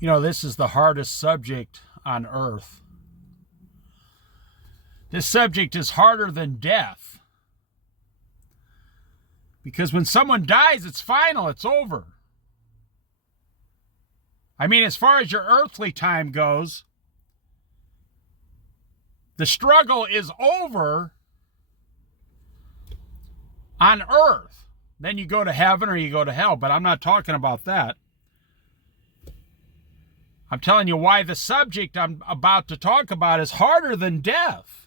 You know, this is the hardest subject on earth. This subject is harder than death. Because when someone dies, it's final, it's over. I mean, as far as your earthly time goes, the struggle is over on earth. Then you go to heaven or you go to hell, but I'm not talking about that. I'm telling you why the subject I'm about to talk about is harder than death.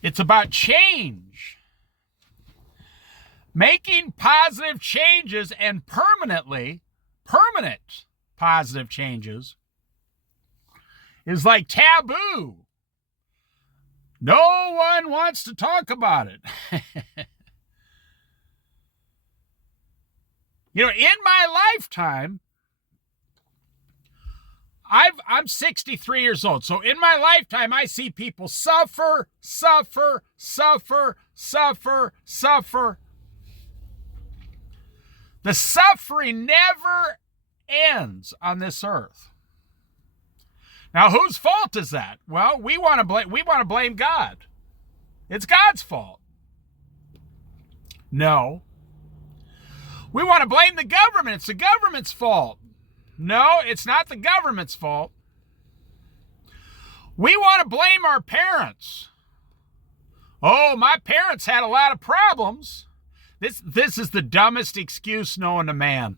It's about change. Making positive changes and permanent positive changes is like taboo. No one wants to talk about it. You know, in my lifetime, I'm 63 years old. So in my lifetime, I see people suffer. The suffering never ends on this earth. Now, whose fault is that? Well, we want to blame God. It's God's fault. No. We want to blame the government. It's the government's fault. No, it's not the government's fault. We want to blame our parents. Oh, my parents had a lot of problems. This is the dumbest excuse known to man.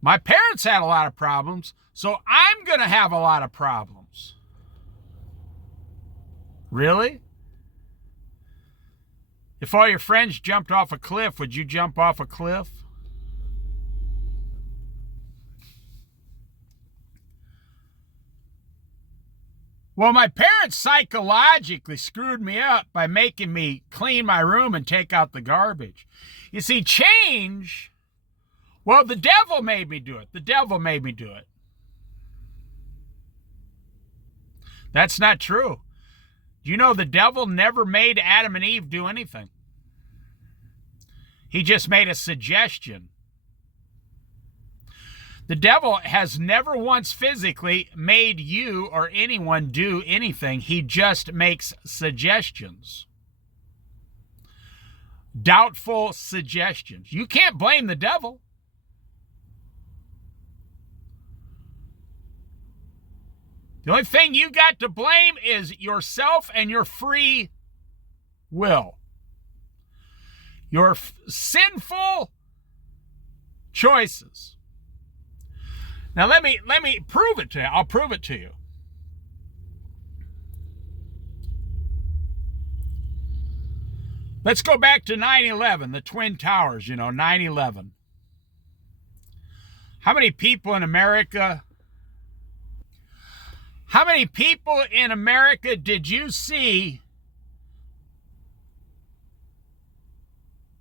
My parents had a lot of problems, so I'm going to have a lot of problems. Really? If all your friends jumped off a cliff, would you jump off a cliff? Well, my parents psychologically screwed me up by making me clean my room and take out the garbage. You see, change, well, the devil made me do it. The devil made me do it. That's not true. You know, the devil never made Adam and Eve do anything. He just made a suggestion. The devil has never once physically made you or anyone do anything. He just makes suggestions. Doubtful suggestions. You can't blame the devil. The only thing you got to blame is yourself and your free will. Your sinful choices. Now let me prove it to you. I'll prove it to you. Let's go back to 9/11, the Twin Towers, 9/11. How many people in America did you see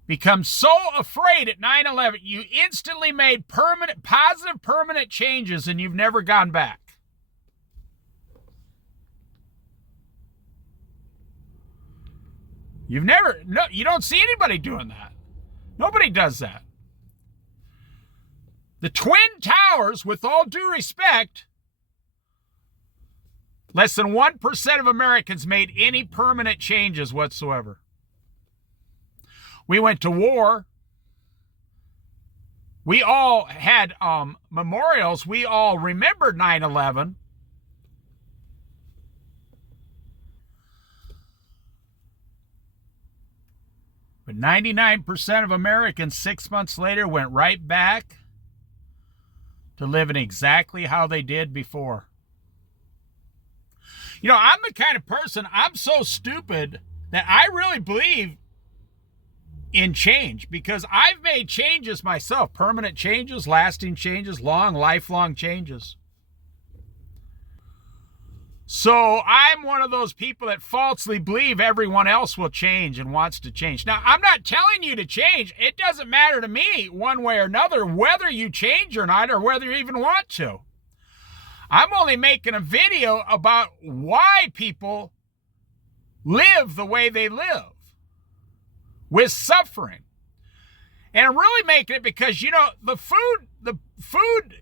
become so afraid at 9/11, you instantly made positive permanent changes and you've never gone back? You don't see anybody doing that. Nobody does that. The Twin Towers, with all due respect, less than 1% of Americans made any permanent changes whatsoever. We went to war. We all had memorials. We all remembered 9/11. But 99% of Americans 6 months later went right back to living exactly how they did before. I'm the kind of person, I'm so stupid that I really believe in change, because I've made changes myself, permanent changes, lasting changes, lifelong changes. So I'm one of those people that falsely believe everyone else will change and wants to change. Now, I'm not telling you to change. It doesn't matter to me one way or another whether you change or not, or whether you even want to. I'm only making a video about why people live the way they live, with suffering. And I'm really making it because, the food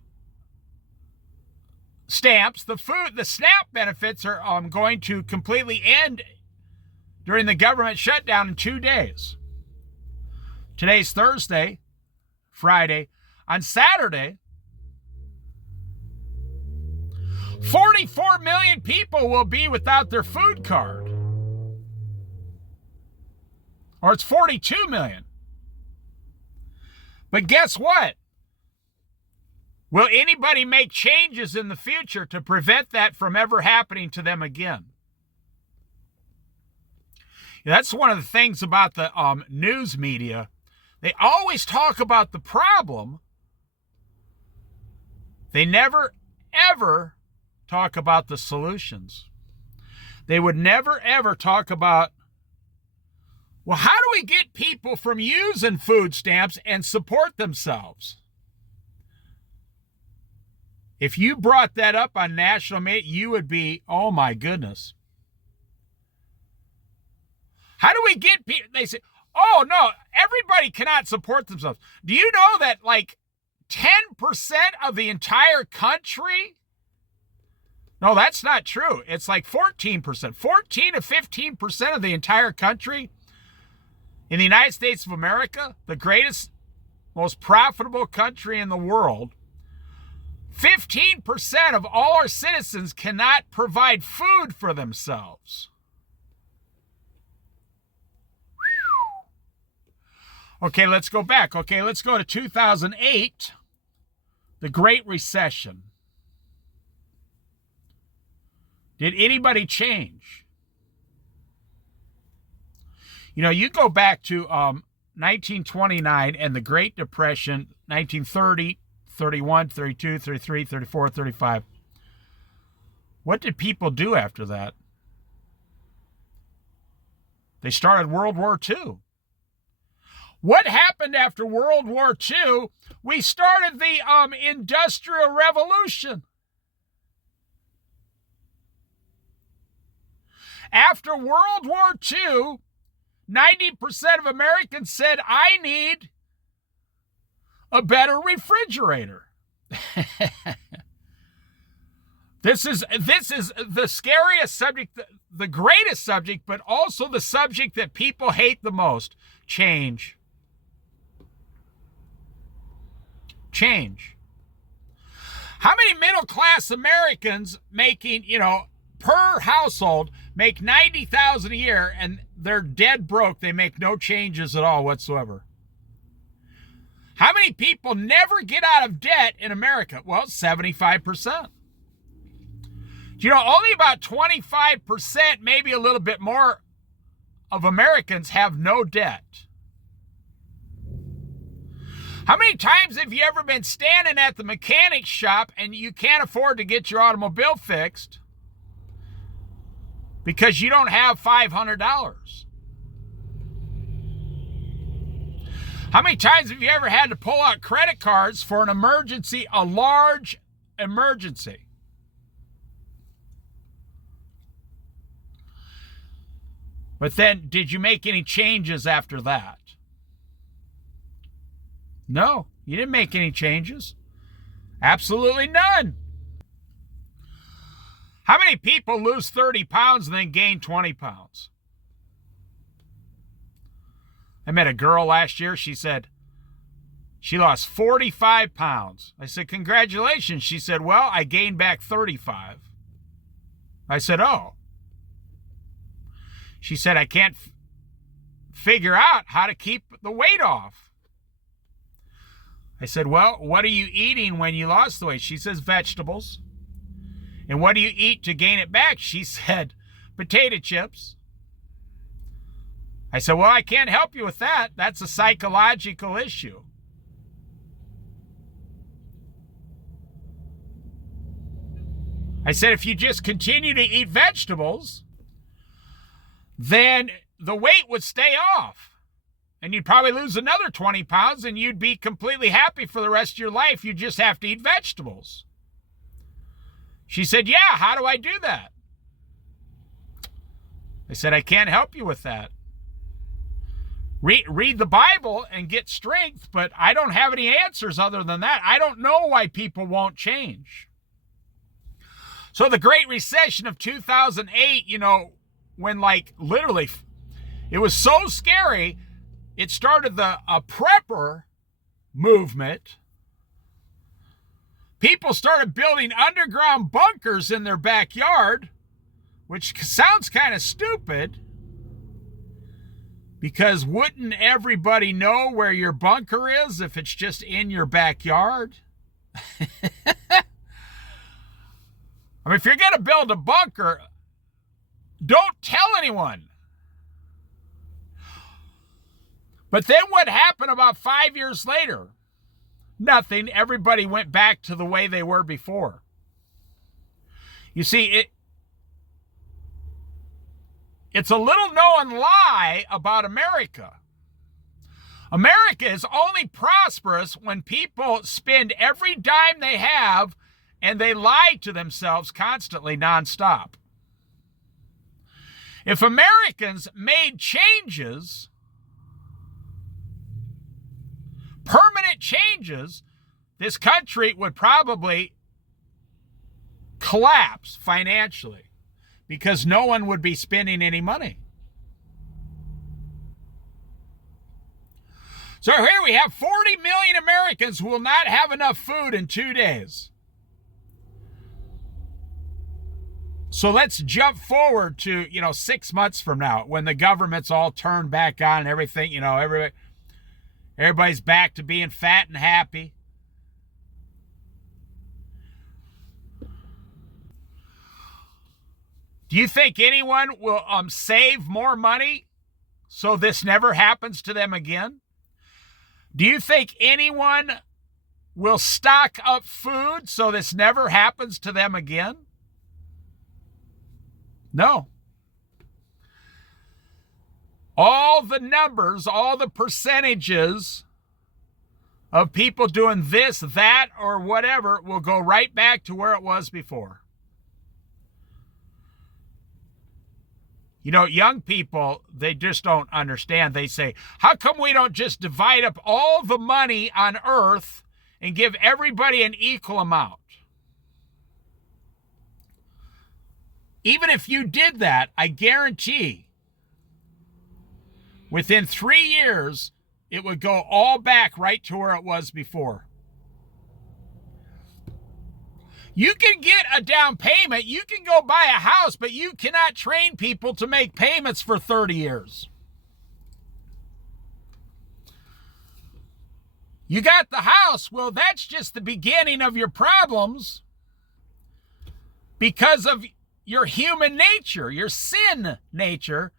stamps, the SNAP benefits are going to completely end during the government shutdown in 2 days. Today's Thursday, Friday. On Saturday, 44 million people will be without their food card. Or it's 42 million. But guess what? Will anybody make changes in the future to prevent that from ever happening to them again? That's one of the things about the news media. They always talk about the problem. They never, ever talk about the solutions. They would never, ever talk about, well, how do we get people from using food stamps and support themselves? If you brought that up on national media, you would be, oh my goodness. How do we get people? They say, oh no, everybody cannot support themselves. Do you know that like 10% of the entire country? No, that's not true. It's like 14%. 14 to 15% of the entire country in the United States of America, the greatest, most profitable country in the world, 15% of all our citizens cannot provide food for themselves. Okay, let's go back. Okay, let's go to 2008, the Great Recession. Did anybody change? You go back to 1929 and the Great Depression, 1930, 31, 32, 33, 34, 35. What did people do after that? They started World War II. What happened after World War II? We started the Industrial Revolution. After World War II, 90% of Americans said, I need a better refrigerator. This is the scariest subject, the greatest subject, but also the subject that people hate the most. Change. Change. How many middle-class Americans making, per household make $90,000 a year and they're dead broke? They make no changes at all whatsoever. How many people never get out of debt in America? Well, 75%. Only about 25%, maybe a little bit more, of Americans have no debt. How many times have you ever been standing at the mechanic shop and you can't afford to get your automobile fixed because you don't have $500? How many times have you ever had to pull out credit cards for an emergency, a large emergency? But then, did you make any changes after that? No, you didn't make any changes. Absolutely none. How many people lose 30 pounds and then gain 20 pounds? I met a girl last year. She said she lost 45 pounds. I said, congratulations. She said, well, I gained back 35. I said, oh. She said, I can't figure out how to keep the weight off. I said, well, what are you eating when you lost the weight? She says, vegetables. And what do you eat to gain it back? She said, potato chips. I said, well, I can't help you with that. That's a psychological issue. I said, if you just continue to eat vegetables, then the weight would stay off. And you'd probably lose another 20 pounds and you'd be completely happy for the rest of your life. You just have to eat vegetables. She said, yeah, how do I do that? I said, I can't help you with that. read the Bible and get strength, but I don't have any answers other than that. I don't know why people won't change. So the Great Recession of 2008, when literally it was so scary, it started a prepper movement. People started building underground bunkers in their backyard, which sounds kind of stupid, because wouldn't everybody know where your bunker is if it's just in your backyard? I mean, if you're going to build a bunker, don't tell anyone. But then what happened about 5 years later? Nothing. Everybody went back to the way they were before. You see, it's a little known lie about America. America is only prosperous when people spend every dime they have and they lie to themselves constantly, nonstop. If Americans made changes, permanent changes, this country would probably collapse financially because no one would be spending any money. So here we have 40 million Americans who will not have enough food in 2 days. So let's jump forward to, 6 months from now when the government's all turned back on and everything, everybody's back to being fat and happy. Do you think anyone will save more money so this never happens to them again? Do you think anyone will stock up food so this never happens to them again? No. All the numbers, all the percentages of people doing this, that, or whatever will go right back to where it was before. Young people, they just don't understand. They say, how come we don't just divide up all the money on earth and give everybody an equal amount? Even if you did that, I guarantee within 3 years, it would go all back right to where it was before. You can get a down payment, you can go buy a house, but you cannot train people to make payments for 30 years. You got the house, well, that's just the beginning of your problems because of your human nature, your sin nature.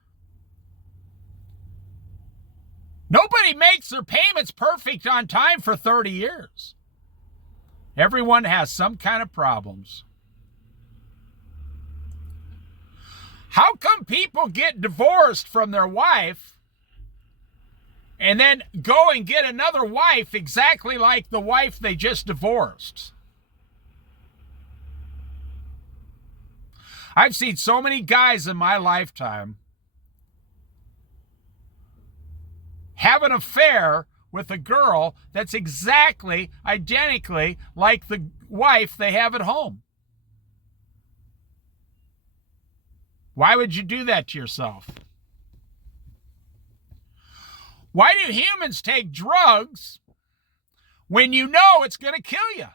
Nobody makes their payments perfect on time for 30 years. Everyone has some kind of problems. How come people get divorced from their wife and then go and get another wife exactly like the wife they just divorced? I've seen so many guys in my lifetime have an affair with a girl that's exactly, identically like the wife they have at home. Why would you do that to yourself? Why do humans take drugs when you know it's going to kill you?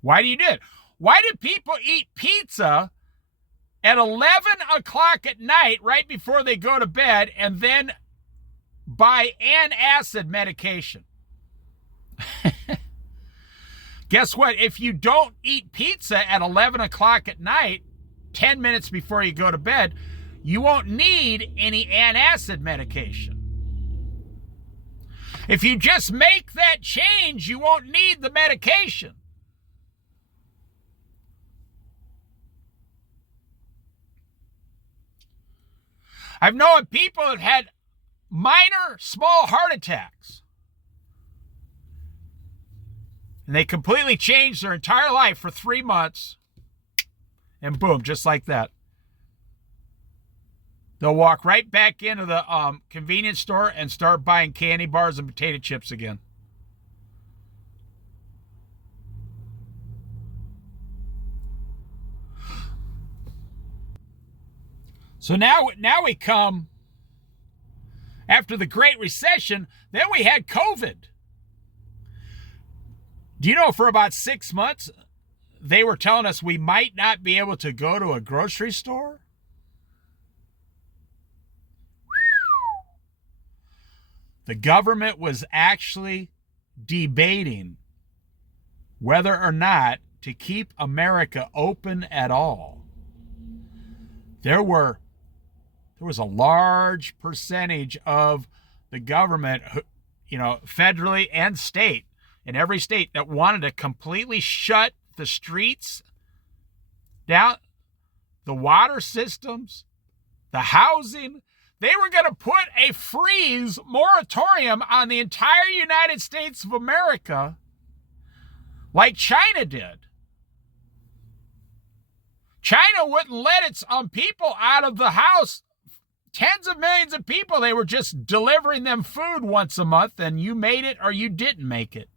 Why do you do it? Why do people eat pizza at 11 o'clock at night right before they go to bed and then buy antacid medication? Guess what? If you don't eat pizza at 11 o'clock at night, 10 minutes before you go to bed, you won't need any antacid medication. If you just make that change, you won't need the medication. I've known people that had minor, small heart attacks. And they completely changed their entire life for 3 months. And boom, just like that. They'll walk right back into the convenience store and start buying candy bars and potato chips again. So now we come after the Great Recession, then we had COVID. Do you know for about 6 months, they were telling us we might not be able to go to a grocery store? The government was actually debating whether or not to keep America open at all. There was a large percentage of the government, federally and state, in every state, that wanted to completely shut the streets down, the water systems, the housing. They were going to put a freeze moratorium on the entire United States of America like China did. China wouldn't let its people out of the house. Tens of millions of people, they were just delivering them food once a month, and you made it or you didn't make it.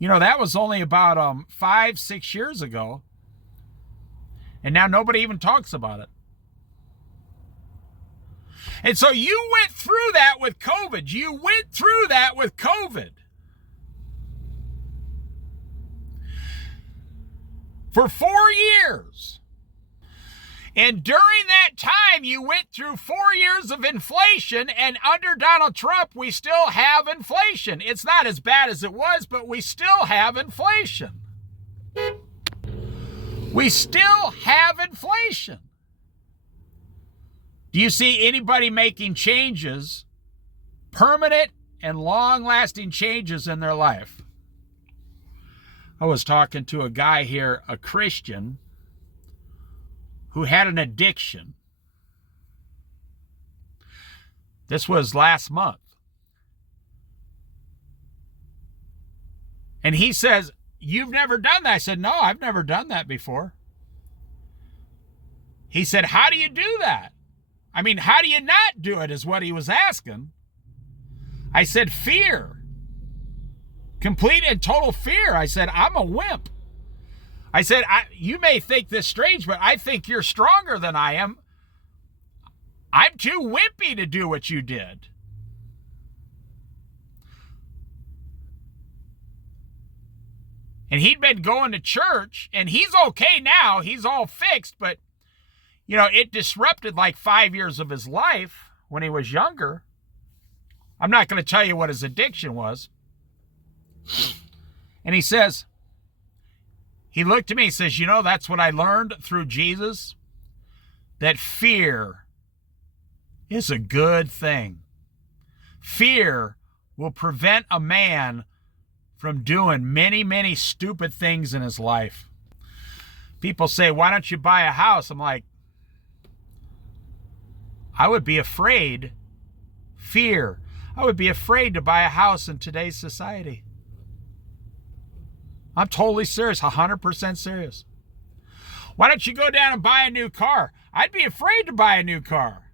That was only about 5-6 years ago. And now nobody even talks about it. And so you went through that with COVID. For 4 years. And during that time, you went through 4 years of inflation, and under Donald Trump, we still have inflation. It's not as bad as it was, but we still have inflation. We still have inflation. Do you see anybody making changes, permanent and long-lasting changes in their life? I was talking to a guy here, a Christian, who had an addiction. This was last month. And he says, "You've never done that." I said, "No, I've never done that before." He said, "How do you do that? I mean, how do you not do it?" is what he was asking. I said, "Fear. Complete and total fear." I said, "I'm a wimp." I said, you may think this strange, but I think you're stronger than I am. I'm too wimpy to do what you did. And he'd been going to church, and he's okay now. He's all fixed, but, it disrupted like 5 years of his life when he was younger. I'm not going to tell you what his addiction was. And he looked at me and says, that's what I learned through Jesus, that fear is a good thing. Fear will prevent a man from doing many, many stupid things in his life. People say, "Why don't you buy a house?" I'm like, I would be afraid. Fear. I would be afraid to buy a house in today's society. I'm totally serious, 100% serious. Why don't you go down and buy a new car? I'd be afraid to buy a new car.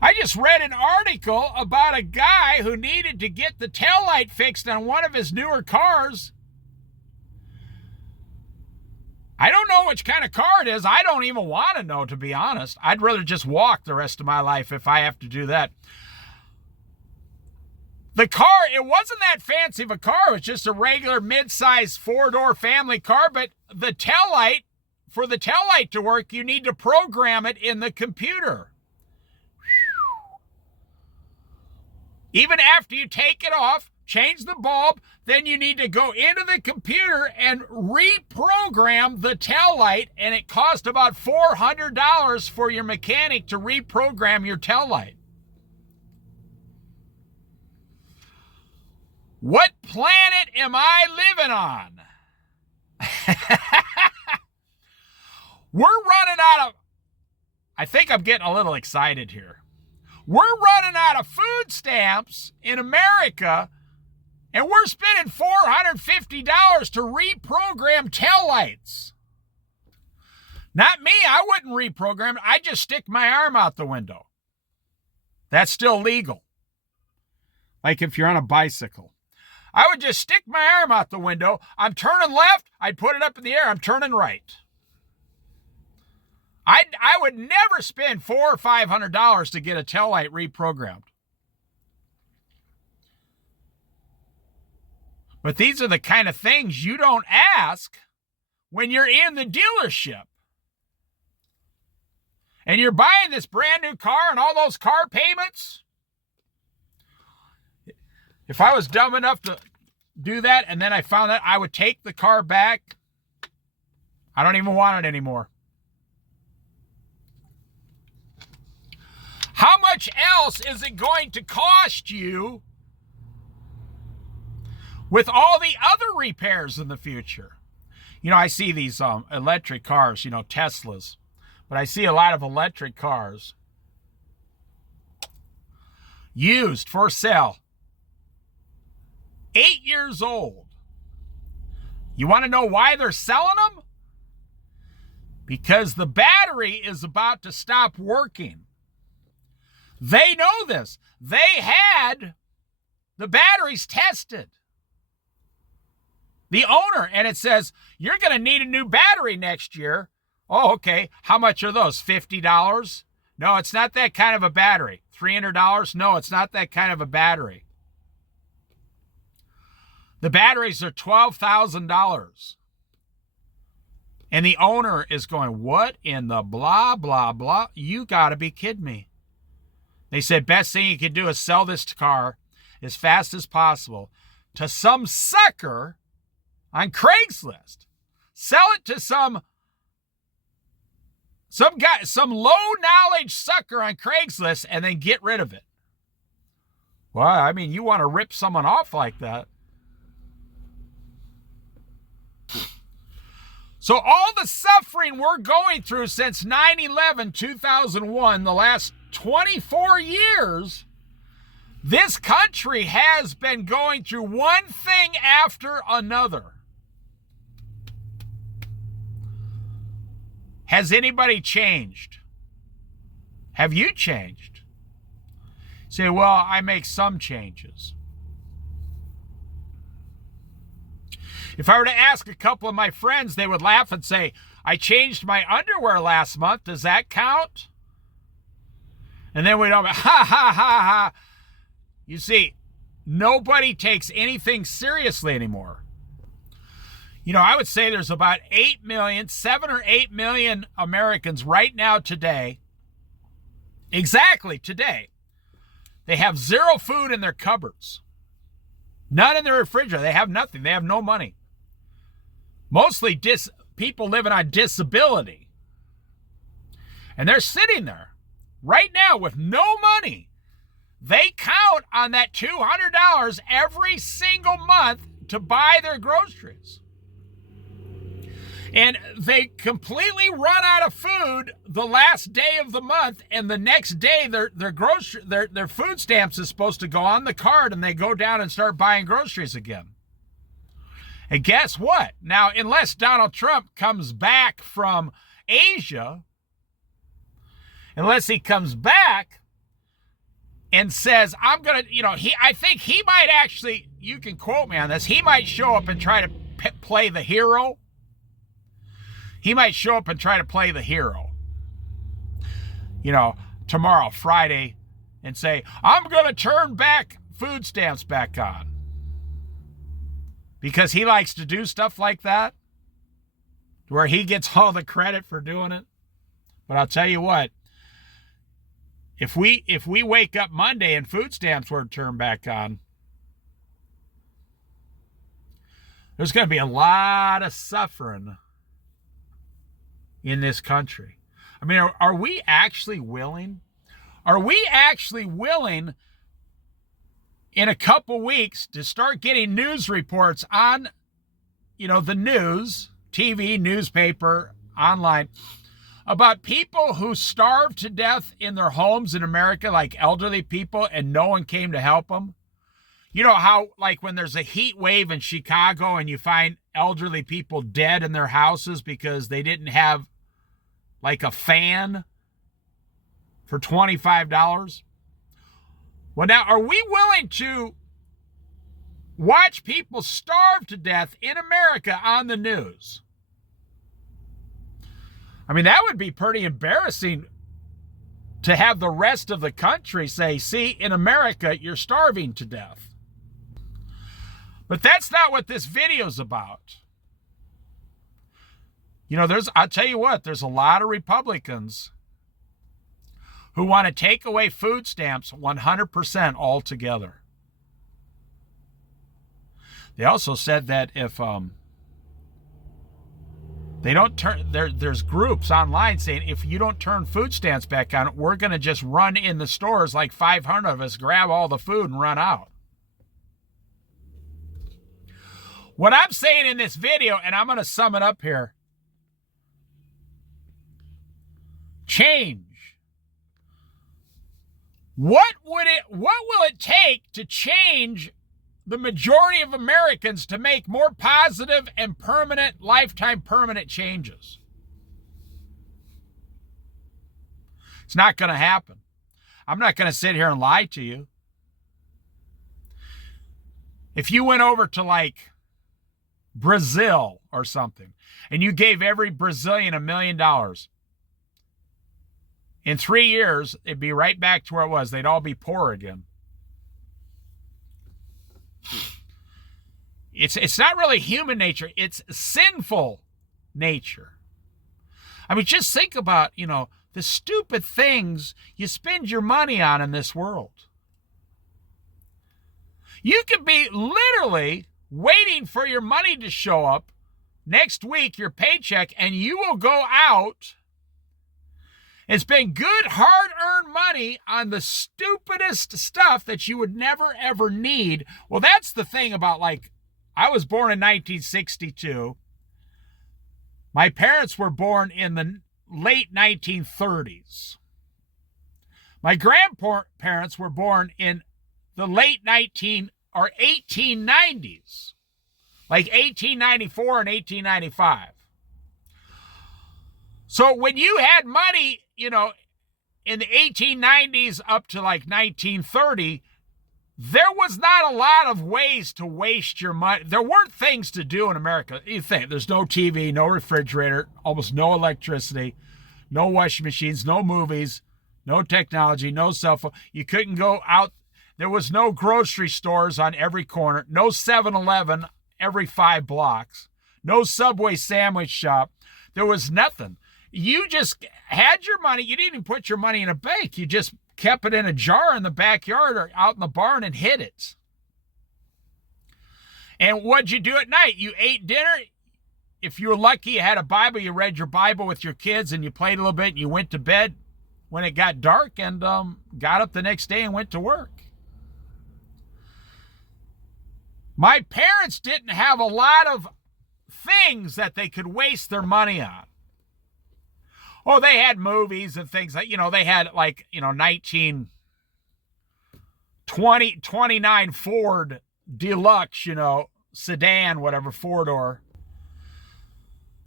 I just read an article about a guy who needed to get the taillight fixed on one of his newer cars. I don't know which kind of car it is. I don't even want to know, to be honest. I'd rather just walk the rest of my life if I have to do that. The car, it wasn't that fancy of a car. It was just a regular mid-size 4-door family car, but the taillight, for the taillight to work, you need to program it in the computer. Even after you take it off, change the bulb, then you need to go into the computer and reprogram the taillight, and it cost about $400 for your mechanic to reprogram your taillight. What planet am I living on? We're running out of... I think I'm getting a little excited here. We're running out of food stamps in America, and we're spending $450 to reprogram taillights. Not me. I wouldn't reprogram it. I just stick my arm out the window. That's still legal. Like if you're on a bicycle. I would just stick my arm out the window. I'm turning left. I'd put it up in the air. I'm turning right. I would never spend $400 or $500 to get a taillight reprogrammed. But these are the kind of things you don't ask when you're in the dealership. And you're buying this brand new car and all those car payments. If I was dumb enough to do that and then I found that, I would take the car back. I don't even want it anymore. How much else is it going to cost you with all the other repairs in the future? You know, I see these electric cars, you know, Teslas. But I see a lot of electric cars used for sale. 8 years old. You want to know why they're selling them? Because the battery is about to stop working. They know this. They had the batteries tested. The owner, and it says, you're going to need a new battery next year. Oh, okay. How much are those? $50? No, it's not that kind of a battery. $300? No, it's not that kind of a battery. The batteries are $12,000. And the owner is going, what in the blah, blah, blah? You got to be kidding me. They said, best thing you can do is sell this car as fast as possible to some sucker on Craigslist. Sell it to some guy, some low-knowledge sucker on Craigslist, and then get rid of it. Well, I mean, you want to rip someone off like that. So all the suffering we're going through since 9/11, 2001, the last 24 years, this country has been going through one thing after another. Has anybody changed? Have you changed? Say, well, I make some changes. If I were to ask a couple of my friends, they would laugh and say, I changed my underwear last month. Does that count? And then we'd all go, ha, ha, ha, ha. You see, nobody takes anything seriously anymore. You know, I would say there's about 7 or 8 million Americans right now today, exactly today, they have zero food in their cupboards. None in their refrigerator. They have nothing. They have no money. Mostly people living on disability. And they're sitting there right now with no money. They count on that $200 every single month to buy their groceries. And they completely run out of food the last day of the month, and the next day their food stamps is supposed to go on the card, and they go down and start buying groceries again. And guess what? Now, unless Donald Trump comes back from Asia, unless he comes back and says, I'm going to, I think he might actually, you can quote me on this, he might show up and try to play the hero. He might show up and try to play the hero, tomorrow, Friday, and say, I'm going to turn back food stamps back on. Because he likes to do stuff like that, where he gets all the credit for doing it. But I'll tell you what, if we wake up Monday and food stamps were turned back on, there's going to be a lot of suffering in this country. I mean, are we actually willing? Are we actually willing in a couple weeks to start getting news reports on, the news, TV, newspaper, online, about people who starved to death in their homes in America, like elderly people, and no one came to help them? You know how, like, when there's a heat wave in Chicago and you find elderly people dead in their houses because they didn't have like a fan for $25? Well, now, are we willing to watch people starve to death in America on the news? I mean, that would be pretty embarrassing to have the rest of the country say, see, in America, you're starving to death. But that's not what this video's about. You know, I'll tell you what, there's a lot of Republicans who want to take away food stamps 100% altogether. They also said that if they don't turn, there's groups online saying if you don't turn food stamps back on, we're going to just run in the stores like 500 of us, grab all the food and run out. What I'm saying in this video, and I'm going to sum it up here, change. What will it take to change the majority of Americans to make more positive and permanent, lifetime permanent changes? It's not going to happen. I'm not going to sit here and lie to you. If you went over to like Brazil or something and you gave every Brazilian $1 million, in 3 years, it'd be right back to where it was. They'd all be poor again. It's not really human nature. It's sinful nature. I mean, just think about, you know, the stupid things you spend your money on in this world. You could be literally waiting for your money to show up next week, your paycheck, and you will go out and spend good, hard-earned money on the stupidest stuff that you would never, ever need. Well, that's the thing about, like, I was born in 1962. My parents were born in the late 1930s. My grandparents were born in the late 1890s, like 1894 and 1895. So when you had money, you know, in the 1890s up to like 1930, there was not a lot of ways to waste your money. There weren't things to do in America. You think there's no TV, no refrigerator, almost no electricity, no washing machines, no movies, no technology, no cell phone. You couldn't go out. There was no grocery stores on every corner, no 7-Eleven every 5 blocks, no Subway sandwich shop. There was nothing. You just had your money. You didn't even put your money in a bank. You just kept it in a jar in the backyard or out in the barn and hid it. And what'd you do at night? You ate dinner. If you were lucky, you had a Bible. You read your Bible with your kids and you played a little bit and you went to bed when it got dark and got up the next day and went to work. My parents didn't have a lot of things that they could waste their money on. Oh, they had movies and things like, you know, they had like, you know, 29 Ford Deluxe, you know, sedan, whatever, 4-door.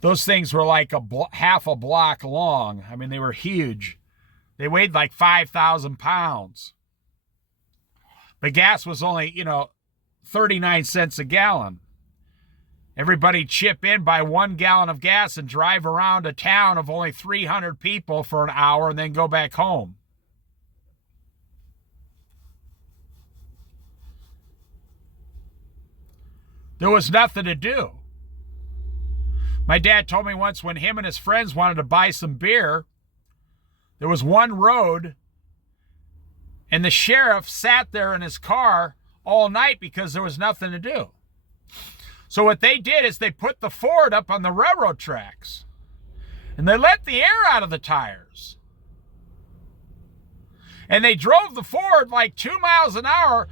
Those things were like half a block long. I mean, they were huge. They weighed like 5,000 pounds. The gas was only, you know, 39 cents a gallon. Everybody chip in, buy 1 gallon of gas and drive around a town of only 300 people for an hour and then go back home. There was nothing to do. My dad told me once when him and his friends wanted to buy some beer, there was one road and the sheriff sat there in his car all night because there was nothing to do. So what they did is they put the Ford up on the railroad tracks and they let the air out of the tires. And they drove the Ford like 2 miles an hour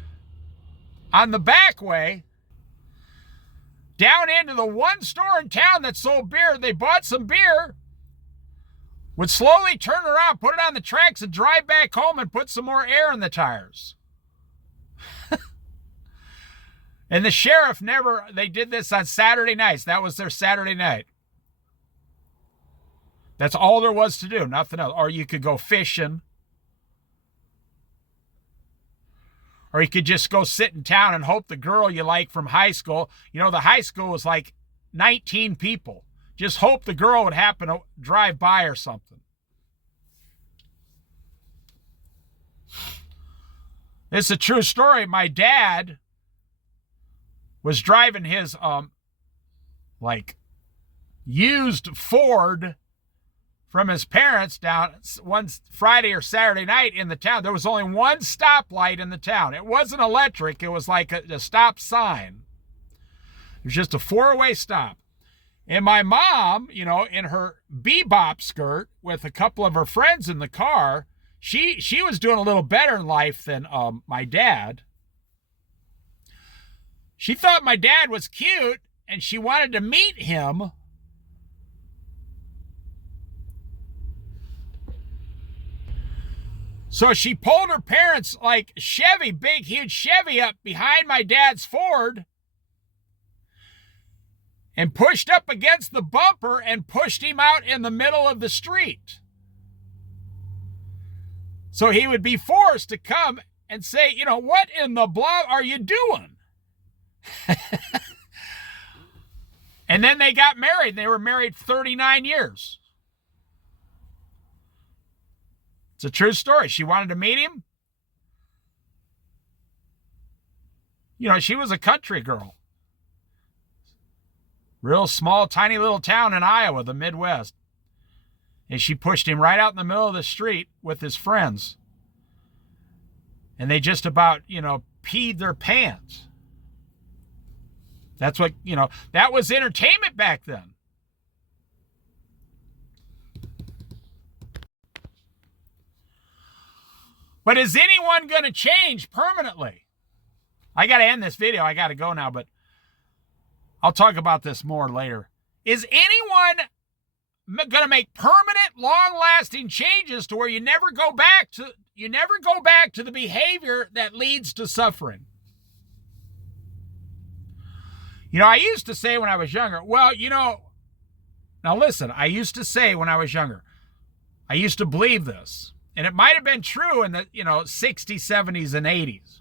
on the back way down into the one store in town that sold beer. They bought some beer, would slowly turn around, put it on the tracks and drive back home and put some more air in the tires. And the sheriff they did this on Saturday nights. That was their Saturday night. That's all there was to do, nothing else. Or you could go fishing. Or you could just go sit in town and hope the girl you like from high school, the high school was like 19 people. Just hope the girl would happen to drive by or something. This is a true story. My dad was driving his used Ford from his parents down one Friday or Saturday night in the town. There was only one stoplight in the town. It wasn't electric. It was like a stop sign. It was just a 4-way stop. And my mom, in her bebop skirt with a couple of her friends in the car, she was doing a little better in life than my dad. She thought my dad was cute, and she wanted to meet him. So she pulled her parents' Chevy, big, huge Chevy up behind my dad's Ford and pushed up against the bumper and pushed him out in the middle of the street. So he would be forced to come and say, what in the blah are you doing? And then they got married. They were married 39 years. It's a true story. She wanted to meet him. She was a country girl. Real small, tiny little town in Iowa, the Midwest. And she pushed him right out in the middle of the street with his friends. And they just about, peed their pants. That's what, that was entertainment back then. But is anyone going to change permanently? I got to end this video. I got to go now, but I'll talk about this more later. Is anyone going to make permanent, long-lasting changes to where you never go back to the behavior that leads to suffering? I used to say when I was younger, now listen, I used to say when I was younger, I used to believe this. And it might have been true in the, 60s, 70s, and 80s.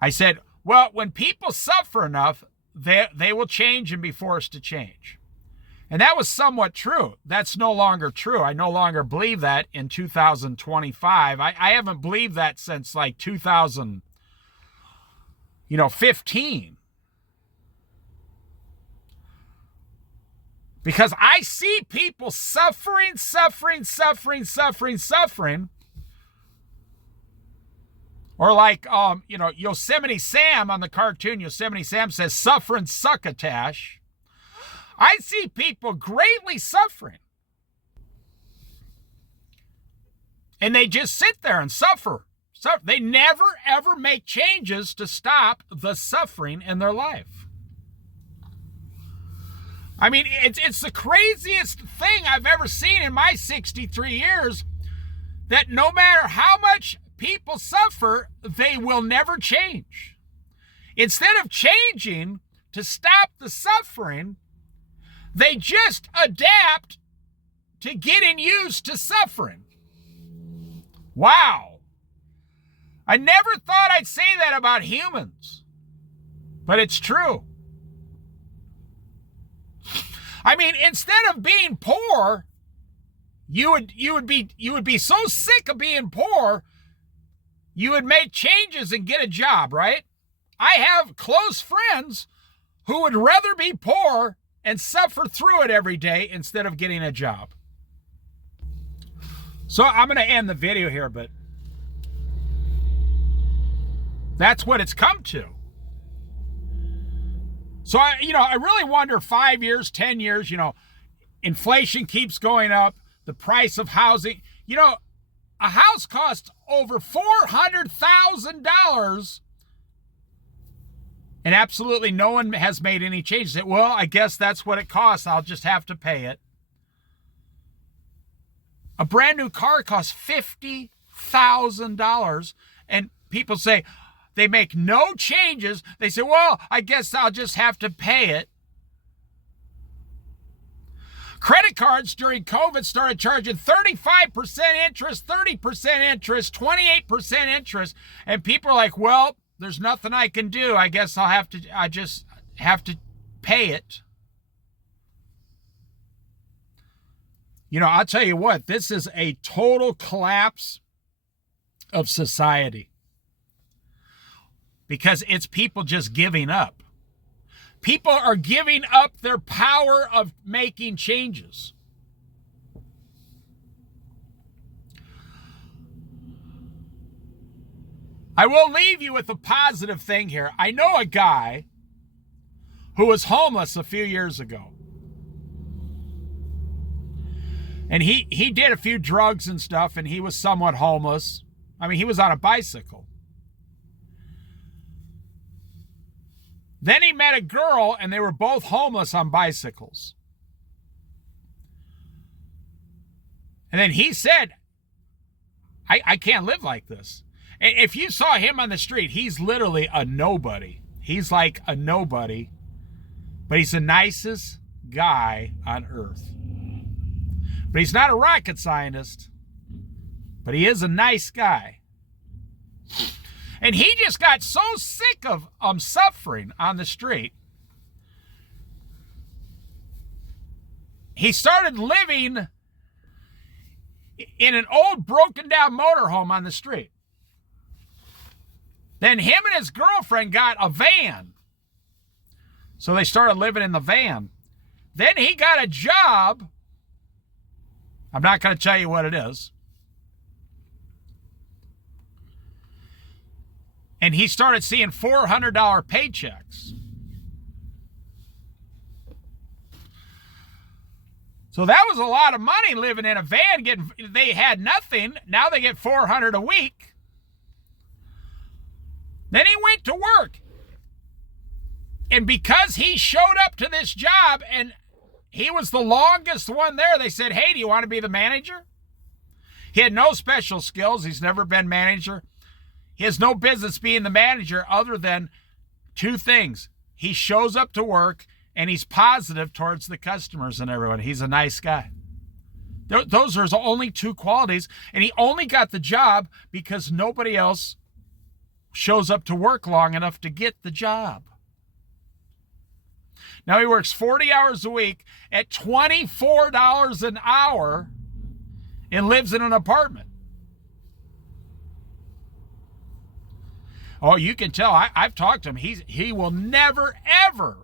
I said, well, when people suffer enough, they will change and be forced to change. And that was somewhat true. That's no longer true. I no longer believe that in 2025. I haven't believed that since 2015. Because I see people suffering. Or Yosemite Sam on the cartoon, Yosemite Sam says, suffering succotash. I see people greatly suffering. And they just sit there and suffer. They never, ever make changes to stop the suffering in their life. I mean, it's the craziest thing I've ever seen in my 63 years, that no matter how much people suffer, they will never change. Instead of changing to stop the suffering, they just adapt to getting used to suffering. Wow. I never thought I'd say that about humans, but it's true. I mean, instead of being poor, you would be so sick of being poor, you would make changes and get a job, right? I have close friends who would rather be poor and suffer through it every day instead of getting a job. So I'm going to end the video here, but that's what it's come to. So, I really wonder, 5 years, 10 years, inflation keeps going up, the price of housing. A house costs over $400,000, and absolutely no one has made any changes. Well, I guess that's what it costs. I'll just have to pay it. A brand new car costs $50,000, and people say, they make no changes. They say, well, I guess I'll just have to pay it. Credit cards during COVID started charging 35% interest, 30% interest, 28% interest. And people are like, well, there's nothing I can do. I guess I just have to pay it. You know, I'll tell you what, this is a total collapse of society because it's people just giving up. People are giving up their power of making changes. I will leave you with a positive thing here. I know a guy who was homeless a few years ago. And he did a few drugs and stuff, and he was somewhat homeless. I mean, he was on a bicycle. Then he met a girl, and they were both homeless on bicycles. And then he said, I can't live like this. And if you saw him on the street, he's literally a nobody. He's like a nobody, but he's the nicest guy on earth. But he's not a rocket scientist, but he is a nice guy. And he just got so sick of suffering on the street. He started living in an old broken down motorhome on the street. Then him and his girlfriend got a van. So they started living in the van. Then he got a job. I'm not going to tell you what it is. And he started seeing $400 paychecks. So that was a lot of money living in a van. They had nothing. Now they get $400 a week. Then he went to work. And because he showed up to this job and he was the longest one there, they said, hey, do you want to be the manager? He had no special skills. He's never been manager. He has no business being the manager other than two things. He shows up to work and he's positive towards the customers and everyone. He's a nice guy. Those are his only two qualities. And he only got the job because nobody else shows up to work long enough to get the job. Now he works 40 hours a week at $24 an hour and lives in an apartment. Oh, you can tell. I've talked to him. He will never, ever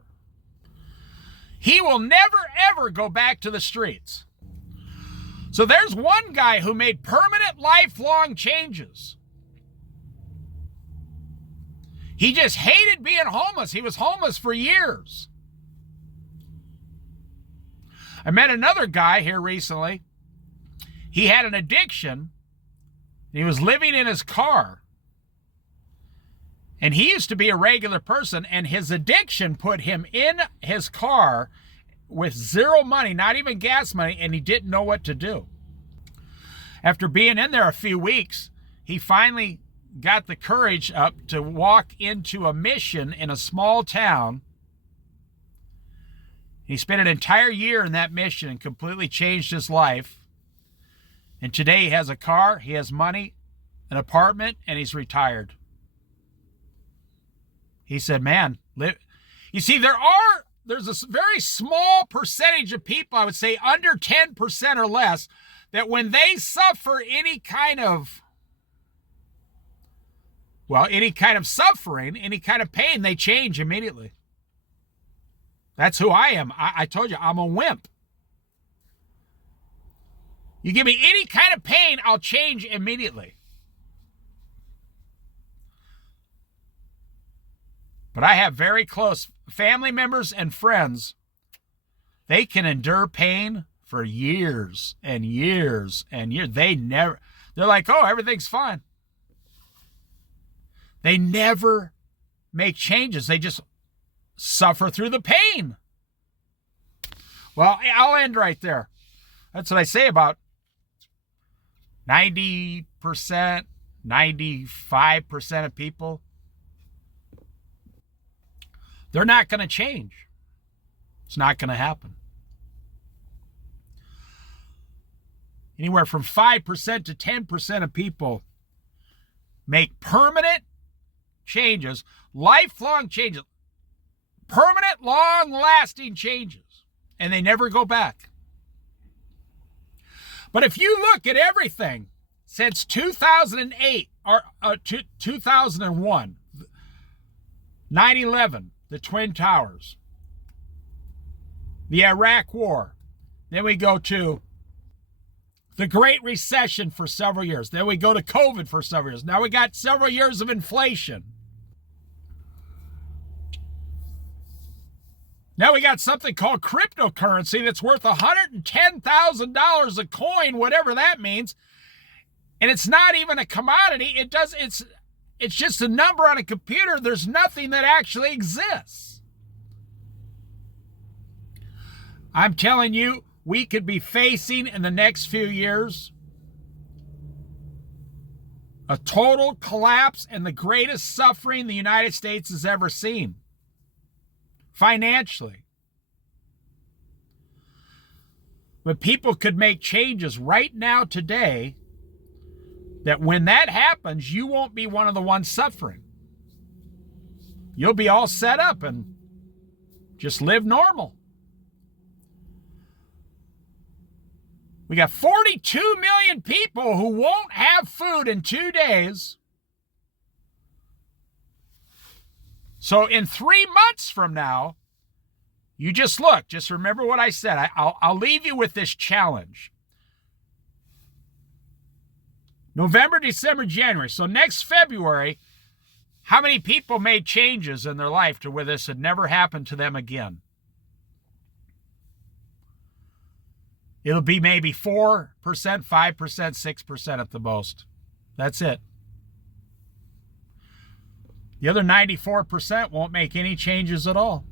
go back to the streets. So there's one guy who made permanent, lifelong changes. He just hated being homeless. He was homeless for years. I met another guy here recently. He had an addiction. He was living in his car. And he used to be a regular person, and his addiction put him in his car with zero money, not even gas money, and he didn't know what to do. After being in there a few weeks, he finally got the courage up to walk into a mission in a small town. He spent an entire year in that mission and completely changed his life. And today he has a car, he has money, an apartment, and he's retired. He said, man, you see, there's a very small percentage of people, I would say under 10% or less, that when they suffer any kind of suffering, any kind of pain, they change immediately. That's who I am. I told you, I'm a wimp. You give me any kind of pain, I'll change immediately. But I have very close family members and friends. They can endure pain for years and years and years. They're like, oh, everything's fine. They never make changes. They just suffer through the pain. Well, I'll end right there. That's what I say about 90%, 95% of people. They're not going to change. It's not going to happen. Anywhere from 5% to 10% of people make permanent changes, lifelong changes, permanent, long-lasting changes, and they never go back. But if you look at everything since 2008 or 2001, 9/11, the Twin Towers, the Iraq War, then we go to the Great Recession for several years. Then we go to COVID for several years. Now we got several years of inflation. Now we got something called cryptocurrency that's worth $110,000 a coin, whatever that means. And it's not even a commodity. It's just a number on a computer. There's nothing that actually exists. I'm telling you, we could be facing in the next few years a total collapse and the greatest suffering the United States has ever seen, financially. But people could make changes right now, today, that when that happens, you won't be one of the ones suffering. You'll be all set up and just live normal. We got 42 million people who won't have food in 2 days. So in 3 months from now, you just look, just remember what I said. I'll leave you with this challenge. November, December, January. So next February, how many people made changes in their life to where this had never happened to them again? It'll be maybe 4%, 5%, 6% at the most. That's it. The other 94% won't make any changes at all.